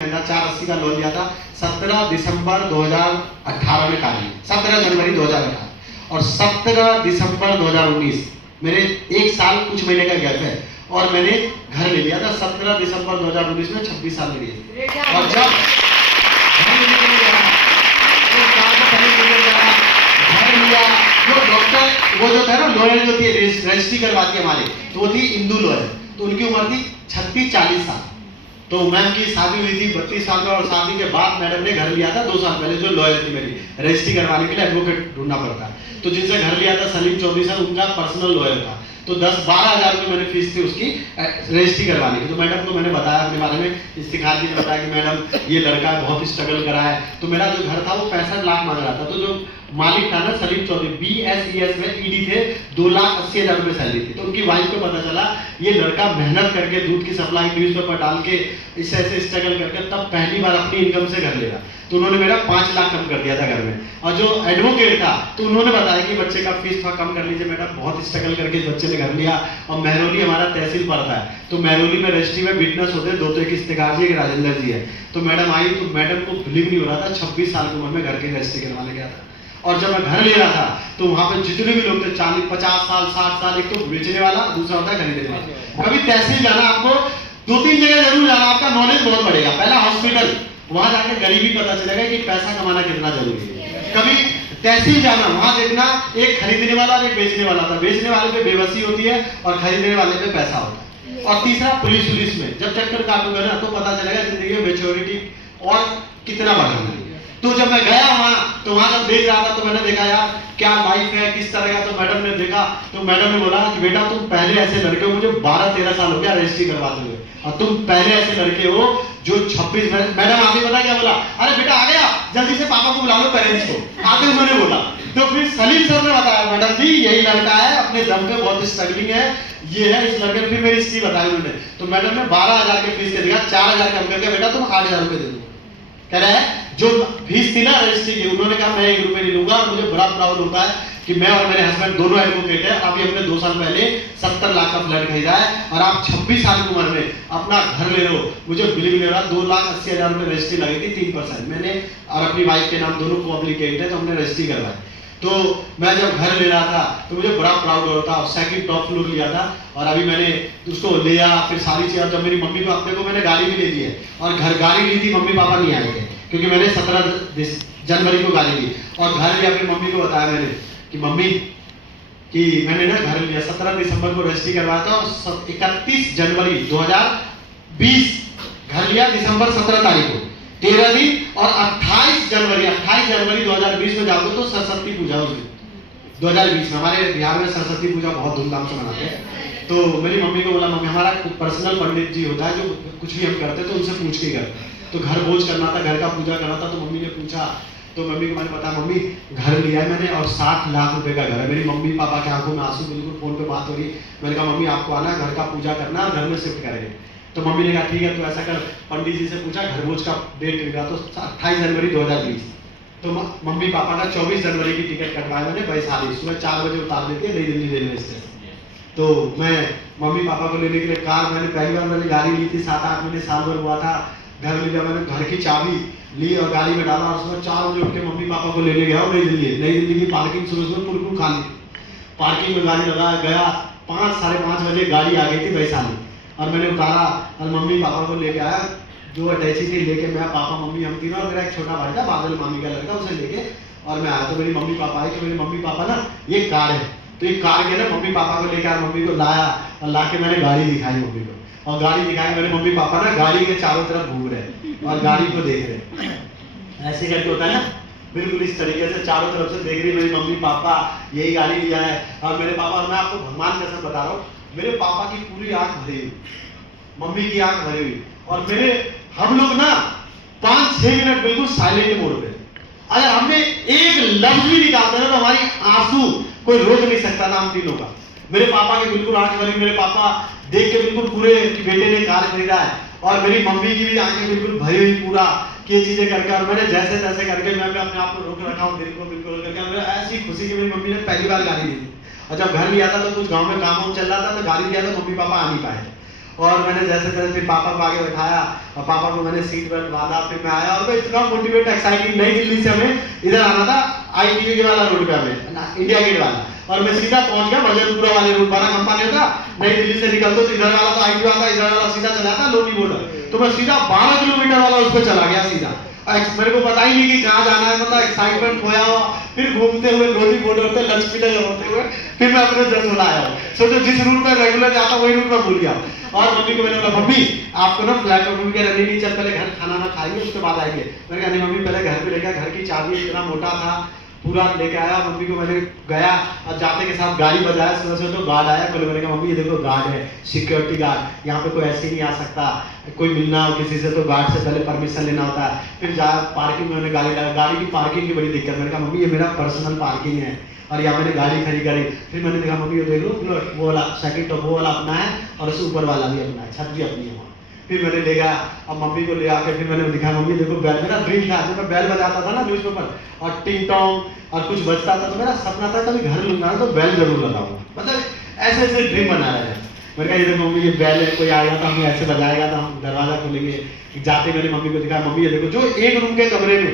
480 का लोन लिया था 17 दिसंबर 2018 में काट लिया, 17 जनवरी 2018 और 17 दिसंबर 2019 मेरे एक साल कुछ महीने का गैप है और मैंने घर ले लिया था 17 दिसंबर 2019 में 26 साल में लिए। और जब घर लेने के लिए गया तो साल से पहले घर लिया, जो डॉक्टर वो जो था ना लॉयर जो थी रजिस्ट्री करवाती है हमारे, तो वो थी इंदू लॉयर, तो उनकी उम्र थी 36-40 साल। तो मैम की शादी हुई थी 32 साल में और शादी के बाद मैडम ने घर लिया था 2 साल पहले, जो लॉयर थी मेरी रजिस्ट्री करवाने के लिए एडवोकेट ढूंढना पड़ता है, तो जिनसे घर लिया था सलीम चौधरी साहब, उनका पर्सनल लॉयर था। तो 10-12 हज़ार रुपये मैंने फीस थी उसकी रजिस्ट्री करवाने की। तो मैडम को मैंने बताया अपने बारे में, इस्तिखार जी ने बताया कि मैडम ये लड़का बहुत स्ट्रगल करा है। तो मेरा जो घर था वो 65 लाख मांग रहा था, तो जो मालिक था ना सलीम चौधरी BSES में ED थे, 2,80,000 रुपये सैलरी थी। तो उनकी वाइफ को पता चला ये लड़का मेहनत करके दूध की सप्लाई न्यूज़पेपर डाल के इससे ऐसे स्ट्रगल करके तब पहली बार अपनी इनकम से घर लेगा, तो उन्होंने मेरा 5 लाख कम कर दिया था घर में। और जो एडवोकेट था तो उन्होंने बताया कि बच्चे का फीस थोड़ा कम कर लीजिए मैडम, बहुत स्ट्रगल करके इस बच्चे ने घर लिया। और महरौली हमारा तहसील पड़ता है, तो महरौली में रजिस्ट्री में विटनेस होते हैं, 2 तो एक इस्तिखार जी एक राजेंद्र जी है। तो मैडम आई तो मैडम को बिलीव नहीं हो रहा था, 26 साल की उम्र में घर की रजिस्ट्री करवाने गया था। और जब मैं घर ले रहा था तो वहां पे जितने भी लोग थे 40-50 साल 60 साल, एक तो बेचने वाला, दूसरा होता है खरीदने वाला। कभी तहसील जाना, आपको 2-3 जगह जरूर जाना, आपका नॉलेज बहुत बढ़ेगा। पहला हॉस्पिटल, वहां जाके गरीबी पता चलेगा कि पैसा कमाना कितना जरूरी है। कभी तहसील जाना, वहां देखना एक खरीदने वाला और एक बेचने वाला था, बेचने वाले पे बेबसी होती है और खरीदने वाले पे पैसा होता है। और तीसरा पुलिस में जब चक्कर काटूंगा ना तो पता चलेगा जिंदगी में मैच्योरिटी और कितना बढ़ना है। तो जब मैं गया वहां तो वहां जब देख रहा था तो मैंने देखा यार क्या लाइफ है, किस तरह का। तो मैडम ने देखा तो मैडम ने बोला कि बेटा तुम पहले ऐसे लड़के हो, मुझे 12-13 साल हो गया रजिस्ट्री करवाते हुए, और तुम पहले ऐसे लड़के हो जो 26। मैडम आपने पता क्या बोला, अरे बेटा आ गया, जल्दी से पापा को बुला लो, पेरेंट्स को आते उन्होंने बोला। तो फिर सलीम सर ने बताया मैडम जी यही लड़का है, अपने दम पे बहुत स्ट्रगलिंग है, ये है इस लड़के। फिर मेरी हिस्ट्री बताई उन्होंने, तो मैडम ने 12,000 की फीस के दिया, 4,000 कम करके बेटा तुम 8,000 रुपए दे दो। कह रहा है जो फीस थी ना रजिस्ट्री की, उन्होंने कहा मैं 1 रुपए नहीं लूंगा। मुझे बड़ा प्राउड होता है कि मैं और मेरे हस्बैंड दोनों एडवोकेट हैं। अभी हमने 2 साल पहले 70 लाख का फ्लैट खरीदा है और आप 26 साल की उम्र में अपना घर ले रहे हो, मुझे बिलीव नहीं हो रहा। 2,80,000 रुपए रजिस्ट्री लगी थी 3%, मैंने और अपनी वाइफ के नाम दोनों को अप्लीकेट है, तो हमने रजिस्ट्री करवाई। तो मैं जब घर ले रहा था तो मुझे बड़ा प्राउड हो रहा था। सेकंड टॉप फ्लोर लिया था और अभी मैंने उसको लिया, फिर सारी चीज़। जब मेरी मम्मी पापा को मैंने गाड़ी भी ले ली है, और घर गाड़ी ली थी, मम्मी पापा नहीं आए थे क्योंकि मैंने 17 जनवरी को गाड़ी ली और घर लिया। फिर मम्मी को बताया मैंने कि मम्मी कि मैंने ना घर लिया, 17 दिसंबर को रजिस्ट्री करवाया था और 31 जनवरी 2020 घर लिया, दिसंबर 17 तारीख को 13 दिन, और 28 जनवरी 2020 में जाओगे तो सरस्वती पूजा उस दिन 2020 में। हमारे बिहार में सरस्वती पूजा बहुत धूमधाम से मनाते हैं। तो मेरी मम्मी को बोला मम्मी हमारा पर्सनल पंडित जी होता है जो कुछ भी हम करते तो उनसे पूछ के करते। तो घर भोज करना था, घर का पूजा करना था, तो मम्मी ने पूछा, तो मम्मी को मैंने बताया मम्मी घर लिया है मैंने और 60 लाख रुपए का घर है। मेरी मम्मी पापा के आंखों में आंसू, बिल्कुल फोन पे बात हो रही। मैंने कहा मम्मी आपको आना, घर का पूजा करना और घर में शिफ्ट करेंगे। तो मम्मी ने कहा ठीक है, तो ऐसा कर, पंडित जी से पूछा घर भोज का डेट निकला तो 28 जनवरी 2020। तो मम्मी पापा का 24 जनवरी की टिकट कटवाया मैंने, वैशाली सुबह 4 बजे उतार देती है नई दिल्ली रेलवे स्टेशन। तो मैं मम्मी पापा को लेने के लिए कार, मैंने पहली बार मैंने गाड़ी ली थी, 7-8 महीने साल भर हुआ था। घर लिया मैंने, घर की चाबी ली और गाड़ी में डाला और सुबह 4 बजे उठ के मम्मी पापा को लेने गया नई दिल्ली की पार्किंग सुबह बिल्कुल खाली, पार्किंग में गाड़ी लगा गया। 5-5:30 बजे गाड़ी आ गई थी वैशाली और मैंने उतारा और मम्मी पापा को लेके आया, जो अटैची थी लेके मैं, पापा मम्मी हम तीनों, और मेरा एक छोटा भाई था बादल मामी का लड़का, उसे लेके और मैं आया। तो मेरी मम्मी पापा आए, तो मेरे मम्मी पापा ना ये कार है, तो ये कार के ना मम्मी पापा को लेके आया, मम्मी को लाया और ला के मैंने गाड़ी दिखाई मम्मी को, और गाड़ी दिखाई मेरे मम्मी पापा ना गाड़ी के चारों तरफ घूम रहे और गाड़ी को देख रहे, ऐसे करके होता है ना, बिल्कुल इस तरीके से चारों तरफ से देख रही मेरी मम्मी पापा, यही गाड़ी लिया है। और मेरे पापा, और मैं आपको भगवान कैसे बता रहा हूँ, मेरे पापा की पूरी आंख भरी हुई, मम्मी की आंख भरी हुई, और मेरे हम लोग ना 5-6 मिनट बिल्कुल साइलेंट मोड पे, अगर हमने एक लफ्ज भी निकालते ना तो हमारी आंसू कोई रोक नहीं सकता ना हम तीनों का। मेरे पापा की बिल्कुल आंख भरी, मेरे पापा देख के बिल्कुल पूरे कि बेटे ने कार खरीदा है, और मेरी मम्मी की भी आंखें बिल्कुल भरी हुई पूरा कि ये चीजें करके, और मैंने जैसे तैसे करके मैं अपने आप को रोक रखा हूँ, दिल को बिल्कुल करके। मेरे ऐसी खुशी कि मेरी मम्मी ने पहली बार गाड़ी ली थी, और जब घर लिया था तो कुछ गाँव में काम चल रहा था तो गाड़ी लिया तो मम्मी पापा आ नहीं पाए थे। और मैंने जैसे तैसे फिर पापा को आगे बैठाया और पापा को मैंने सीट बेल्ट बांधा, फिर मैं आया और मैं इतना मोटिवेट एक्साइटिंग, नई दिल्ली से हमें इधर आना था ITA वाला रोड पे, हमें इंडिया गेट वाला, और मैं सीधा पहुंच गया भजनपुरा वाले रोड, बड़ा कंपनी था, नई दिल्ली से निकलते तो इधर वाला तो ITA आता, इधर वाला सीधा चला था लोनी बॉर्डर, तो मैं सीधा 12 किलोमीटर वाला उस पर चला गया सीधा। मेरे को पता ही नहीं कि कहाँ जाना है, मतलब एक्साइटमेंट खोया हुआ, फिर घूमते हुए लोनी बॉर्डर पे लंच पीने होते हुए फिर मैं अपने जस्ट बुलाया। सोचो जिस रूट में रेगुलर जाता वही रूट में भूल गया। और मम्मी को मैंने बोला मम्मी आपको ना फ्लैट में, मम्मी कह रही नहीं चल पहले घर खाना ना खाइए उसके बाद आएंगे। मैंने कहा नहीं मम्मी पहले घर पे लेकर, घर की चाबी इतना मोटा था पूरा लेके आया, मम्मी को मैंने गया और जाते के साथ गाड़ी बजाया, सुबह से तो गार्ड आया, पहले मैंने कहा मम्मी ये देखो गार्ड है, सिक्योरिटी गार्ड, यहाँ पे कोई ऐसे नहीं आ सकता, कोई मिलना हो किसी से तो गार्ड से पहले परमिशन लेना होता है। फिर जा पार्किंग में मैंने गाड़ी लगा, गाड़ी की पार्किंग की बड़ी दिक्कत, मैंने कहा मम्मी ये मेरा पर्सनल पार्किंग है और यहाँ मैंने गाड़ी खड़ी करी। फिर मैंने देखा मम्मी ये देख लो वो वाला सेकंड टॉप वो वाला अपना है और उससे ऊपर वाला भी अपना है, छत भी अपनी है वहाँ। फिर मैंने ले गया और मम्मी को ले आके फिर मैंने दिखा मम्मी देखो बैल, मेरा ड्रीम था जब मैं बैल बजाता था ना न्यूज़पेपर और टिंग टोंग और कुछ बजता था, तो मेरा सपना था कभी घर लूंगा तो बैल जरूर लगाऊंगा, मतलब ऐसे ऐसे ड्रीम बना रहा है। मैंने कहा ये देखो मम्मी ये बैल है, कोई आएगा तो हमें ऐसे बजाएगा तो हम दरवाजा खोलेंगे। जाते मैंने मम्मी को दिखाया मम्मी ये देखो, जो एक रूम के कमरे में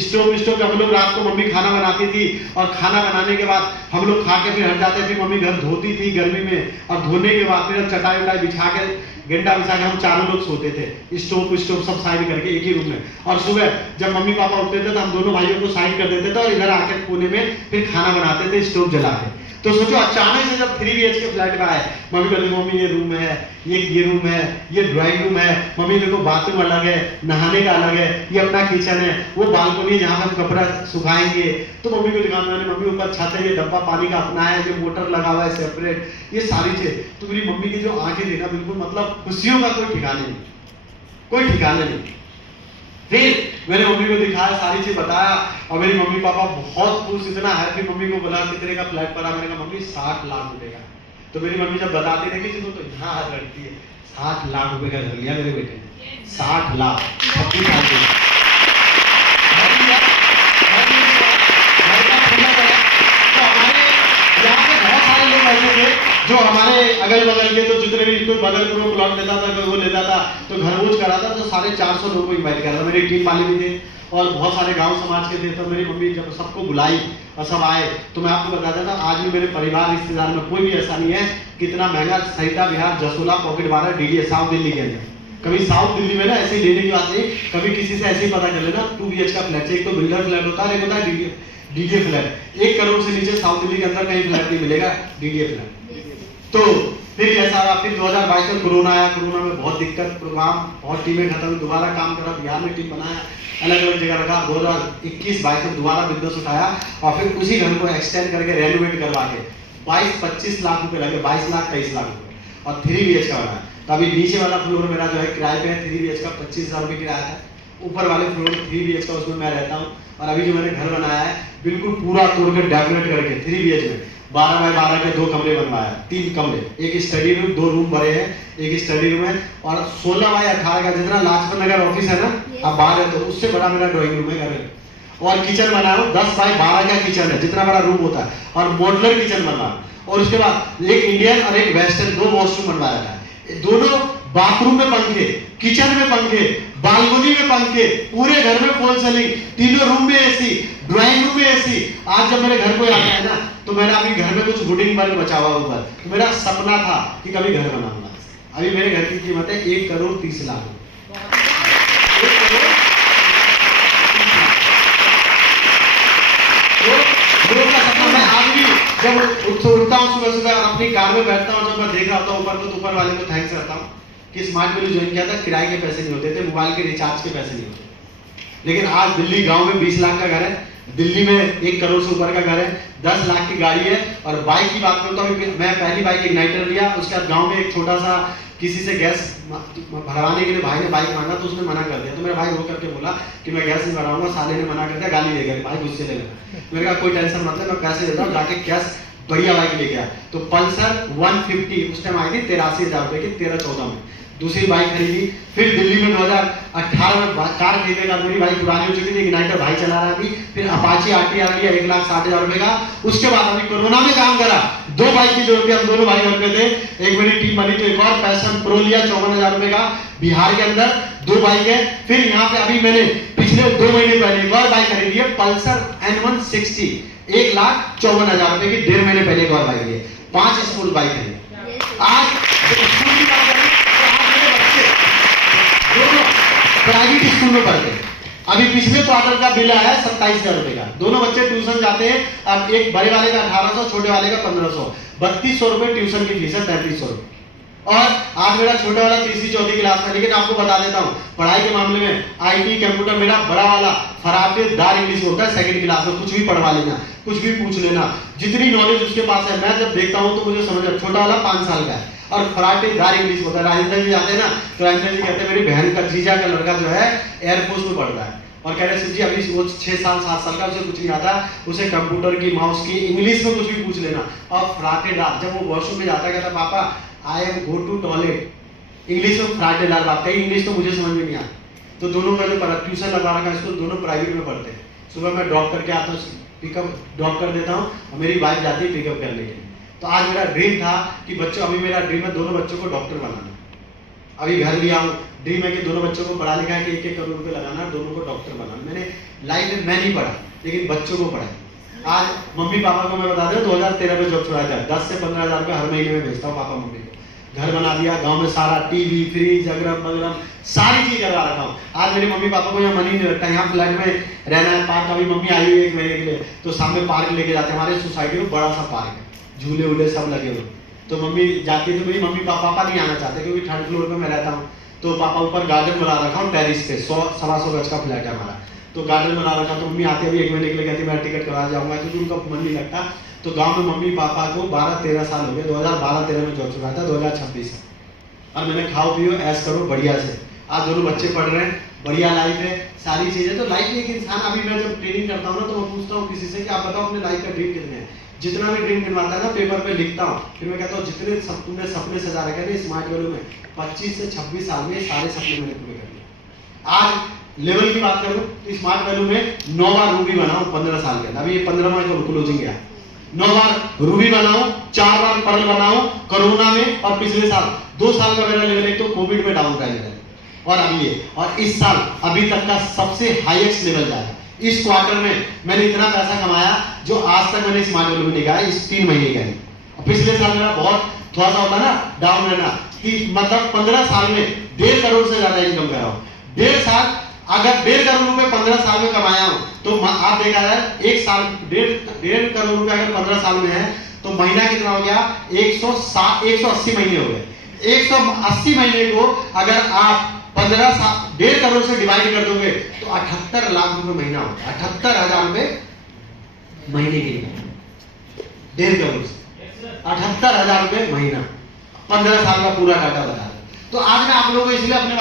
स्टोव जब हम लोग रात को मम्मी खाना बनाती थी और खाना बनाने के बाद हम लोग खा के फिर हट जाते, फिर मम्मी घर धोती थी गर्मी में और धोने के बाद फिर चटाई उटाई बिछा के गेंडा बिछा के हम चारों लोग सोते थे, स्टोव सब साइड करके एक ही रूम में। और सुबह जब मम्मी पापा उठते थे तो हम दोनों भाइयों को साइड कर देते थे और इधर आके कोने में फिर खाना बनाते थे स्टोव जला के। तो सोचो अचानक से जब 3 BHK फ्लैट में आए, मम्मी कहती मम्मी ये रूम है, ये रूम है, ये ड्राइंग रूम है, मम्मी देखो बाथरूम अलग है, नहाने का अलग है, ये अपना किचन है, वो बालकनी है जहाँ हम कपड़ा सुखाएंगे। तो मम्मी को दिखाना मैंने, मम्मी ऊपर छत है, ये डब्बा पानी का अपना है, जो मोटर लगा हुआ है सेपरेट, ये सारी चीज। तो मेरी मम्मी की जो आंखें थी ना बिल्कुल मतलब खुशियों का कोई ठिकाने नहीं, कोई ठिकाने नहीं। फिर मैंने मम्मी को दिखाया, सारी चीज बताया और मेरी मम्मी पापा बहुत खुश, इतना हैप्पी। मम्मी को बोला कितने का फ्लैट पड़ा, मैंने कहा मम्मी 60 लाख रुपए का। तो मेरी मम्मी जब बताती थी कि तो यहाँ हाथ रखती है, 60 लाख रुपए का घर लिया मेरे बेटे ने, 60 लाख 26 साल के। तो हमारे यहाँ पे बहुत सारे लोग ऐसे थे जो हमारे अगल बगल के, तो जितने भी कोई बगल में वो प्लॉट लेता था, कोई वो लेता था, तो घर रोज कराता, तो 450 लोगों को इन्वाइट करता। मेरी टीम वाले भी थे और बहुत सारे गांव समाज के थे। तो मेरी मम्मी जब सबको बुलाई और सब आए, तो मैं आपको बता देता आज भी मेरे परिवार रिश्तेदार में कोई भी ऐसा नहीं है कि इतना महंगा Sarita Vihar Jasola pocket 12 DDA south Delhi के अंदर। कभी साउथ दिल्ली में ना ऐसे ही लेने की बात नहीं, कभी किसी से ऐसे ही पता कर लेना 2 BH का फ्लैट, एक तो बिल्डर फ्लैट होता है, एक होता है DDA फ्लैट। 1 करोड़ से नीचे साउथ दिल्ली के अंदर कहीं फ्लैट नहीं मिलेगा DDA फ्लैट। तो फिर ऐसा हुआ, फिर 2022 में कोरोना आया, कोरोना में बहुत दिक्कत, प्रोग्राम बहुत टीमें खत्म, दोबारा काम करा, बिहार में टीम बनाया, अलग अलग जगह रखा। 2021-22 में दोबारा बिजनेस उठाया और फिर उसी घर को एक्सटेंड करके रेनोवेट करवा के 22-25 लाख रुपए लगे, 22 लाख 23 लाख रुपए और 3 BH का बना। तो अभी नीचे वाला फ्लोर मेरा जो है किराए पे है, 3 BH का 25,000 रुपये किराया है। ऊपर वाले फ्लोर 3 BH का, उसमें मैं रहता हूँ। और अभी जो मैंने घर बनाया है बिल्कुल पूरा तोड़ के डेकोरेट करके 3 BH में 12 बाय 12 के 2 कमरे बनवाया, 3 कमरे, एक स्टडी रूम, 2 रूम बड़े हैं, एक स्टडी रूम है और 16 बाय 18 का जितना लाजपत नगर ऑफिस है ना, अब बाहर है तो उससे बड़ा मेरा ड्राइंग रूम है घर में। और किचन बनाया हूँ 10 बाय 12 का किचन है, जितना बड़ा रूम होता है, और मॉडुलर किचन बनवा। और उसके बाद एक इंडियन और एक वेस्टर्न 2 वॉशरूम बनवाया था। दोनों बाथरूम में पंखे, किचन में पंखे, बालकनी में पंखे, पूरे घर में फॉल सीलिंग, तीनों रूम में AC, ड्राइंग रूम में AC। आज जब मेरे घर को आता है ना तो मैंने अभी घर में कुछ वुडिंग वर्क बचा हुआ ऊपर, तो मेरा सपना था कि कभी घर बनाऊंगा। अभी मेरे घर की कीमत है 1 करोड़ 30 लाख। 1 करोड़ 30 लाख का सपना मैं आज भी जब उठता हूँ सुबह सुबह अपनी कार में बैठता हूँ, जब मैं देख रहा होता हूँ ऊपर को, तो ऊपर वाले को थैंक्स करता हूँ कि स्मार्ट वैल्यू ज्वाइन किया था, किराए के पैसे नहीं होते थे, मोबाइल के रिचार्ज के पैसे नहीं होते। लेकिन आज दिल्ली गांव में 20 लाख का घर है, दिल्ली में 1 करोड़ से ऊपर का घर है, 10 लाख की गाड़ी है। और बाइक की बात करूँ तो मैं पहली बाइक इग्नाइटर लिया, उसके बाद गाँव में एक छोटा सा किसी से गैस भरवाने के लिए भाई ने बाइक मांगा तो उसने मना कर दिया। तो मेरा भाई रो करके बोला कि मैं गैस नहीं भराऊंगा, साले ने मना कर दिया, गाली दे गया, भाई गुस्से ले गया। मैंने कहा कोई टेंशन मत ले, मैं पैसे देता हूँ, जाके कैश बढ़िया बाइक लेके आया। तो पल्सर 150 उस टाइम आई थी 83,000 रुपए की, 13-14 में दूसरी बाइक खरीदी। फिर दिल्ली में 2018 में कार खरीदने का, मेरी बाइक पुरानी हो चुकी थी, इग्नाइटर भाई चला रहा थी। फिर अपाची RTR लिया 1,60,000 रुपए का। उसके बाद अभी कोरोना में काम करा, दो बाइक की जरूरत है, हम दोनों भाई घर पे थे, एक मेरी टीम बनी तो एक और पैशन प्रो लिया 54,000 रुपए का बिहार के अंदर, दो बाइक है। फिर यहाँ पे अभी मैंने पिछले 2 महीने पहले एक और बाइक खरीदी है पल्सर N160 1,54,000 रुपए की, 1.5 महीने पहले एक और बाइक ली, 5 स्कूल बाइक है। आज स्कूल की बात करें तो आज मेरे बच्चे दोनों प्राइवेट स्कूल में पढ़ते हैं। अभी पिछले क्वार्टर का बिल आया 27,000 रुपए का, दोनों बच्चे ट्यूशन जाते हैं। अब एक बड़े वाले का 1800, छोटे वाले का 1500, 3200 रुपए ट्यूशन की फीस है, 3300 रुपए। और आज मेरा छोटा वाला तीसरी चौथी क्लास में, लेकिन आपको बता देता हूँ पढ़ाई के मामले में IT कंप्यूटर, मेरा बड़ा वाला फराटेदार इंग्लिश होता है, सेकंड क्लास में कुछ भी पढ़वा लेना, कुछ भी पूछ लेना, जितनी नॉलेज उसके पास है मैं जब देखता हूँ तो मुझे समझ। छोटा वाला 5 साल का है और फराटेदार इंग्लिश होता है। राजेंद्र जी आते हैं ना तो राजेंद्र जी कहते हैं मेरी बहन का जीजा का लड़का जो है एयरफोर्स में पढ़ता है, और कह रहे हैं जी अभी वो 6 साल 7 साल का, उसे कुछ नहीं आता, उसे कंप्यूटर की माउस की इंग्लिश में कुछ भी पूछ लेना। और फराटेदार जब वो वॉशरूम में जाता है कहता पापा I am go to toilet, English में फराटेदार बात है, इंग्लिश तो मुझे समझ में नहीं आता। तो दोनों मैंने ट्यूशन लगा रखा है इसको, दोनों प्राइवेट में पढ़ते हैं। सुबह मैं ड्रॉप करके आता हूँ, पिकअप ड्रॉप कर देता हूँ और मेरी वाइफ जाती है पिकअप करने के लिए। तो आज मेरा ड्रीम था कि बच्चों, अभी मेरा ड्रीम है दोनों बच्चों को डॉक्टर बनाना। अभी घर लिया हूँ, ड्रीम है कि दोनों बच्चों को पढ़ा लिखा है कि 1-1 करोड़ रुपए लगाना, दोनों को डॉक्टर बनाना। मैंने लाइफ में मैं नहीं पढ़ा लेकिन बच्चों को पढ़ा। आज मम्मी पापा को मैं बता दूं 2013 में जॉब छोड़ा था, 10 से 15,000 रुपए हर महीने में भेजता हूँ पापा मम्मी को। घर बना दिया, गांव में सारा टीवी फ्रिज अगरम बगरम सारी चीज करवा रखा हूँ। आज मेरी मम्मी पापा को यहाँ मनी नहीं लगता, यहाँ फ्लैट में रहना है। पार्क अभी मम्मी आई हुई 1 महीने के लिए, तो सामने पार्क लेके जाते हैं, हमारे सोसाइटी में बड़ा सा पार्क है, झूले वूले सब लगे हुए। तो मम्मी जाती है तो मेरी मम्मी पापा नहीं आना चाहते क्योंकि 3rd फ्लोर पे मैं रहता हूँ। तो पापा ऊपर गार्डन बना रखा हूँ टेरिस पे, 100-125 गज का फ्लैट है हमारा, तो गार्डन बना रखा। तो मम्मी आती है अभी 1 महीने के लिए, कहती है मैं टिकट करा जाऊंगा क्योंकि उनका मन नहीं लगता। तो गांव में मम्मी पापा को 12-13 साल हो गए, 2012-13 में जॉब चुका था, 2026 है। और मैंने खाओ पियो ऐश करो बढ़िया से। आज दोनों बच्चे पढ़ रहे हैं, बढ़िया लाइफ है, सारी चीजें। तो लाइफ में एक इंसान, अभी मैं जब ट्रेनिंग करता हूँ ना तो मैं पूछता हूँ किसी से कि आप बताओ अपने लाइफ का ड्रीम कितने हैं। जितना भी ड्रीम गिनवाता है ना पेपर पे लिखता हूँ, फिर मैं कहता हूँ जितने तुमने सपने सजा रखे हैं स्मार्ट वैल्यू में 25 से 26 साल में सारे सपने मैंने पूरे कर लिए। आज लेवल की बात करूँ तो स्मार्ट वैल्यू में 9 बार रूबी बनाऊं 15 साल के अंदर, अभी ये 15वां क्लोजिंग गया। 9 बार रूबी बनाऊं, 4 बार पर्ल बनाऊं कोरोना में, और पिछले साल 2 साल का मेरा लेवल एक तो कोविड में डाउन का लेवल, और अभी ये, और इस साल अभी तक का सबसे हाईएस्ट लेवल जाएगा। इस क्वार्टर में मैंने इतना पैसा कमाया जो आज तक मैंने स्मार्ट वैल्यू में नहीं कहा इस 3 महीने के अंदर। पिछले साल मेरा बहुत थोड़ा सा होता ना डाउन रहना, कि मतलब 15 साल में 1.5 करोड़ से ज्यादा इनकम कर रहा हूँ। 1.5 साल, अगर 1.5 करोड़ रुपए 15 साल में कमाया हूँ तो आप देखा जाए 1 साल 1.5 करोड़ रुपए अगर 15 साल में है तो महीना कितना हो गया, 180 महीने हो गए। 180 महीने को अगर आप 15 साल 1.5 करोड़ से डिवाइड कर दोगे तो 78 लाख रुपए महीना होगा, 78,000 रुपए महीने के लिए। 1.5 करोड़ से 78,000 रुपए महीना, 15 साल का पूरा डाटा बता रहा। तो आज मैं आप लोगों को इसलिए अपने